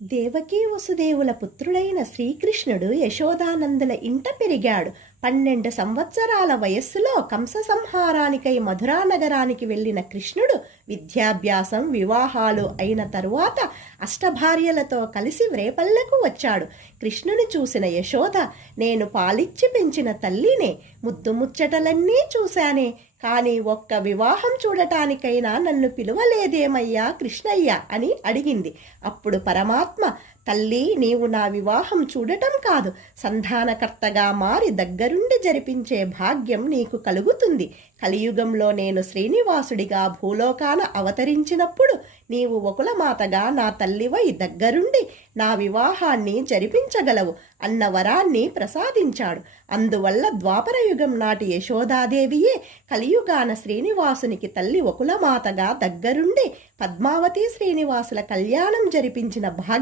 దేవకీ వసుదేవుల పుత్రుడైన శ్రీకృష్ణుడు యశోదానందుల ఇంట పెరిగాడు. పన్నెండు సంవత్సరాల వయస్సులో కంస సంహారానికై మధురా నగరానికి వెళ్ళిన కృష్ణుడు విద్యాభ్యాసం వివాహాలు అయిన తరువాత అష్టభార్యలతో కలిసి వ్రేపల్లెకు వచ్చాడు. కృష్ణుని చూసిన యశోద నేను పాలిచ్చి పెంచిన తల్లినే ముద్దు ముచ్చటలన్నీ చూశానే కానీ ఒక్క వివాహం చూడటానికైనా నన్ను పిలువలేదేమయ్యా కృష్ణయ్య అని అడిగింది. అప్పుడు పరమాత్మ తల్లి నీవు నా వివాహం చూడటం కాదు. సంధానకర్తగా మారి దగ్గరుండి జరిపించే భాగ్యం నీకు కలుగుతుంది. కలియుగంలో నేను శ్రీనివాసుడిగా భూలోకాన అవతరించినప్పుడు నీవు ఒకలమాతగా నా తల్లివై దగ్గరుండి నా వివాహాన్ని జరిపించగలవు అన్న వరాన్ని ప్రసాదించాడు. అందువల్ల ద్వాపరయుగం నాటి యశోదాదేవియే కలియుగాన శ్రీనివాసునికి తల్లి ఒకలమాతగా దగ్గరుండి పద్మావతి శ్రీనివాసుల కళ్యాణం జరిపించిన భాగ్యం